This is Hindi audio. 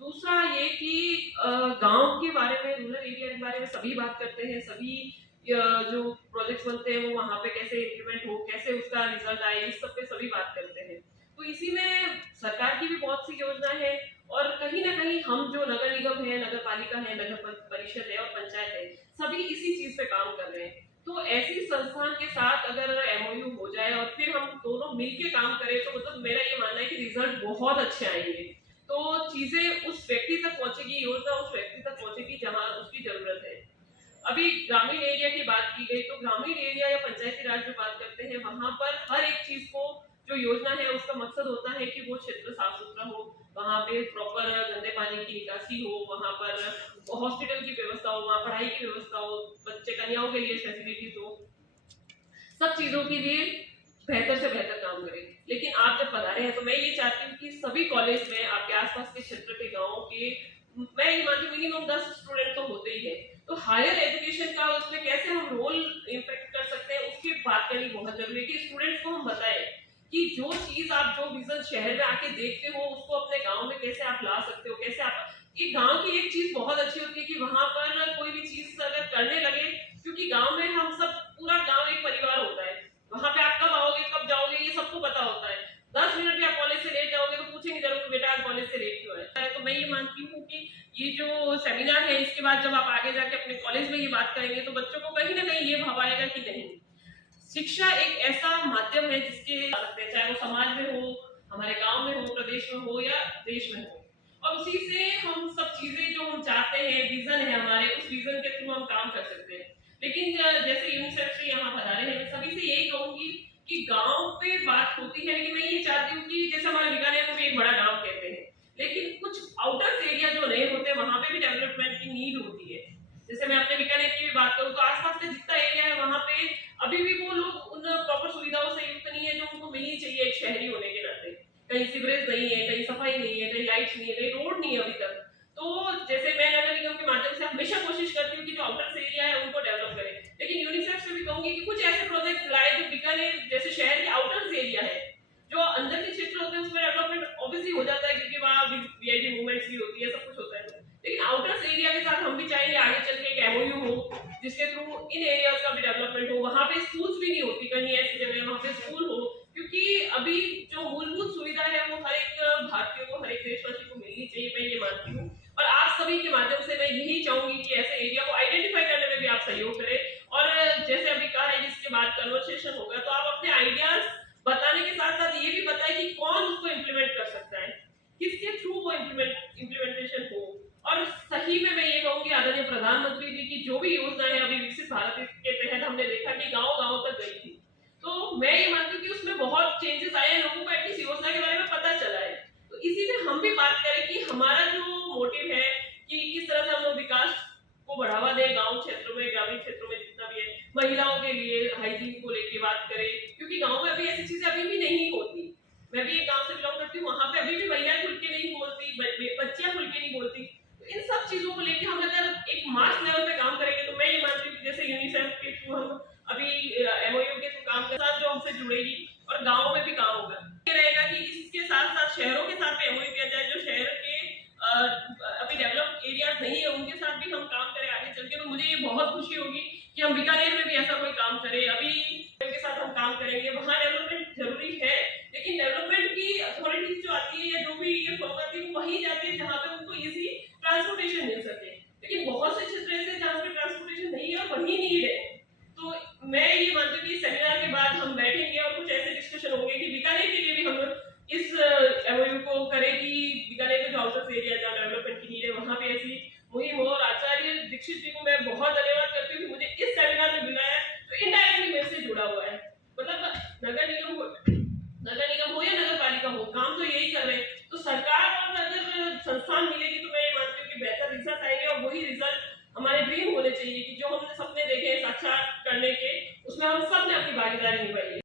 दूसरा ये कि गांव के बारे में, रूरल एरिया के बारे में सभी बात करते हैं, सभी जो प्रोजेक्ट्स बनते हैं वो वहाँ पे कैसे इम्प्लीमेंट हो, कैसे उसका रिजल्ट आए, इस सब पे सभी बात करते हैं। तो इसी में सरकार की भी बहुत सी योजना है और कहीं ना कहीं हम जो नगर निगम है, नगर पालिका है, नगर परिषद है और पंचायत है, सभी इसी चीज पे काम कर रहे हैं। तो ऐसी संस्थान के साथ अगर एमओयू हो जाए और फिर हम दोनों मिलके काम करें तो मतलब मेरा ये मानना है कि रिजल्ट बहुत अच्छे आएंगे। तो चीजें उस व्यक्ति तक पहुंचेगी, योजना उस व्यक्ति तक पहुंचेगी जहां उसकी जरूरत है। अभी ग्रामीण एरिया की बात की गई, तो ग्रामीण एरिया या पंचायती राज जो बात करते हैं वहां पर हर एक चीज को, जो योजना है उसका मकसद होता है कि वो क्षेत्र साफ सुथरा हो, वहां पे प्रॉपर गंदे पानी की निकासी हो, वहां पर हॉस्पिटल की व्यवस्था हो, वहां पढ़ाई की व्यवस्था हो, बच्चे कन्याओं के लिए फैसिलिटीज हो, सब चीजों के लिए बेहतर से बेहतर काम करें। लेकिन आप जब पधारे हैं तो मैं ये चाहती हूँ कि सभी कॉलेज में आपके आसपास के क्षेत्र के गाँव के, मैं ये मानती हूँ मिनिमम 10 स्टूडेंट तो होते ही है। तो हायर एजुकेशन का उसमें कैसे हम रोल इम्पैक्ट कर सकते हैं उसकी बात करनी बहुत जरूरी है कि स्टूडेंट्स को हम बताएं कि जो चीज आप, जो विजन शहर में आके देखते हो उसको अपने गांव में कैसे आप ला सकते हो, कैसे आप एक गांव की एक चीज बहुत अच्छी होती है कि वहां पर कोई भी चीज अगर करने लगे, क्योंकि गांव में हम सब, पूरा गांव एक परिवार होता है, वहां पे आप कब आओगे कब जाओगे ये सबको पता होता है। 10 मिनट भी आप कॉलेज से लेट जाओगे तो पूछेंगे जरूर बेटा आज कॉलेज से लेट क्यों है। तो मैं ये मानती हूँ कि ये जो सेमिनार है इसके बाद जब आप आगे जाके अपने कॉलेज में ये बात करेंगे तो बच्चों को कहीं ना कहीं ये भाव आएगा कि नहीं, शिक्षा एक ऐसा माध्यम है जिसके सकते हैं, चाहे वो समाज में हो, हमारे गांव में हो, प्रदेश में हो या देश में हो, और उसी से हम सब चीजें जो हम चाहते हैं, विजन है हमारे, उस विजन के थ्रू हम काम कर सकते हैं। लेकिन जैसे यूनिसेफ से यहाँ बता रहे हैं, मैं सभी से यही कहूंगी कि गांव पे बात होती है, लेकिन मैं ये चाहती हूँ कि जैसे हमारे बीकानेर को भी एक बड़ा गांव कहते हैं, लेकिन कुछ आउटर एरिया जो नए होते हैं वहां पे भी डेवलपमेंट की नीड होती है। जैसे मैं अपने बीकानेर की भी बात करूँ तो आसपास का जितना एरिया है वहां पे अभी भी वो लोग उन प्रॉपर सुविधाओं से युक्त नहीं है जो उनको मिलनी चाहिए एक शहरी होने के नाते। कहीं सीवरेज नहीं है, कहीं सफाई नहीं है, कहीं लाइट्स नहीं है, कहीं रोड नहीं है अभी तक। तो जैसे मैं नगर निगम के माध्यम से हमेशा कोशिश करती हूँ कि जो आउटर एरिया है उनको डेवलप करें, लेकिन यूनिसेफ से भी कहूंगी कि कुछ ऐसे प्रोजेक्ट लाए जो बीकानेर जैसे शहर के आउटर एरिया है, जो अंदर के क्षेत्र होते हैं उसमें डेवलपमेंट ऑब्वियसली हो जाता है क्योंकि वहाँ वीआईपी मूवमेंट्स भी होती है, सब कुछ होता है। लेकिन आउटर एरिया के साथ हम भी चाहेंगे आगे चल के एक एमओयू हो जिसके थ्रू इन एरियाज का भी डेवलपमेंट हो, वहां पे स्कूल्स भी नहीं होती, कहीं ऐसी जगह वहां पे स्कूल हो, क्योंकि अभी जो मूलभूत सुविधा है वो हर एक भारतीय को, हर एक देशवासी को मिलनी चाहिए, मैं ये मानती हूँ। और आप सभी के माध्यम से मैं यही चाहूंगी कि ऐसे एरिया को आइडेंटिफाई करने में भी आप सहयोग करें, और जैसे अभी कहा है जिसके बाद कन्वर्सेशन होगा तो आप अपने आइडियाज बताने के साथ साथ ये भी बताएं कि कौन उसको इम्प्लीमेंट कर सकता है, किसके थ्रू वो इम्प्लीमेंटेशन हो। और सही में मैं ये कहूंगी आदरणीय प्रधानमंत्री जी की जो भी योजना है अभी विकसित भारत के तहत हमने देखा कि गांव गांव तक गई थी, तो मैं ये मानती हूँ कि उसमें बहुत चेंजेस आए हैं, लोगों को एटलीस्ट योजना के बारे में पता चला है। तो इसी में हम भी बात करें कि हमारा जो मोटिव है कि किस तरह से हम लोग विकास को बढ़ावा दें गांव क्षेत्रों में, ग्रामीण क्षेत्रों में जितना भी है, महिलाओं के लिए हाइजीन को लेकर बात करें, क्योंकि गाँव में अभी ऐसी चीजें अभी भी नहीं होती। मैं भी एक गाँव से बिलोंग करती हूँ, वहां पे अभी भी महिलाएं खुल के नहीं बोलती, बच्चियां खुल के नहीं बोलती। इन सब चीजों को लेकर हम अगर एक मास लेवल पे काम करेंगे तो मैं ये मानती हूँ कि जैसे यूनिसेफ के थ्रू हम अभी एमओयू के थ्रू काम कर साथ जो हमसे जुड़ेगी और गाँव में भी काम होगा, ये रहेगा कि इसके साथ साथ शहरों के साथ भी एमओयू किया जाए, जो शहर के अभी डेवलप एरियाज नहीं है उनके साथ भी हम काम करें आगे चल के। तो मुझे ये बहुत खुशी होगी कि हम बीकानेर में भी ऐसा कोई काम करें, अभी के साथ हम काम करेंगे, वहाँ डेवलपमेंट जरूरी है, लेकिन डेवलपमेंट की अथॉरिटीज जो आती है या जो भी ये फॉर्म आती है वो वहीं जाती है जहाँ पे उनको इजी ट्रांसपोर्टेशन मिल सके, लेकिन बहुत से क्षेत्र ऐसे जहाँ पे ट्रांसपोर्टेशन नहीं है और वही नीड है। तो मैं ये मानती हूँ कि सेमिनार के बाद हम बैठेंगे और कुछ ऐसे डिस्कशन होंगे कि बीकानेर के लिए भी हम इस एमओयू को करें कि बीकानेर के जो आउटर एरिया जहाँ डेवलपमेंट की नीड है वहाँ पे ऐसी मुहिम हो। और आचार्य दीक्षित जी को मैं बहुत धन्यवाद करती हूँ कि मुझे इस सेमिनार में बुलाया, तो इनडायरेक्टली मेरे से जुड़ा हुआ है, मतलब नगर निगम हो या नगर पालिका हो, काम तो यही कर रहे हैं। तो सरकार और अगर संस्थान मिलेगी तो मैं ये मानती हूँ कि बेहतर रिजल्ट आएंगे, और वही रिजल्ट हमारे ड्रीम होने चाहिए कि जो हमने सपने देखे साक्षात करने के, उसमें हम सब ने अपनी भागीदारी निभाई है।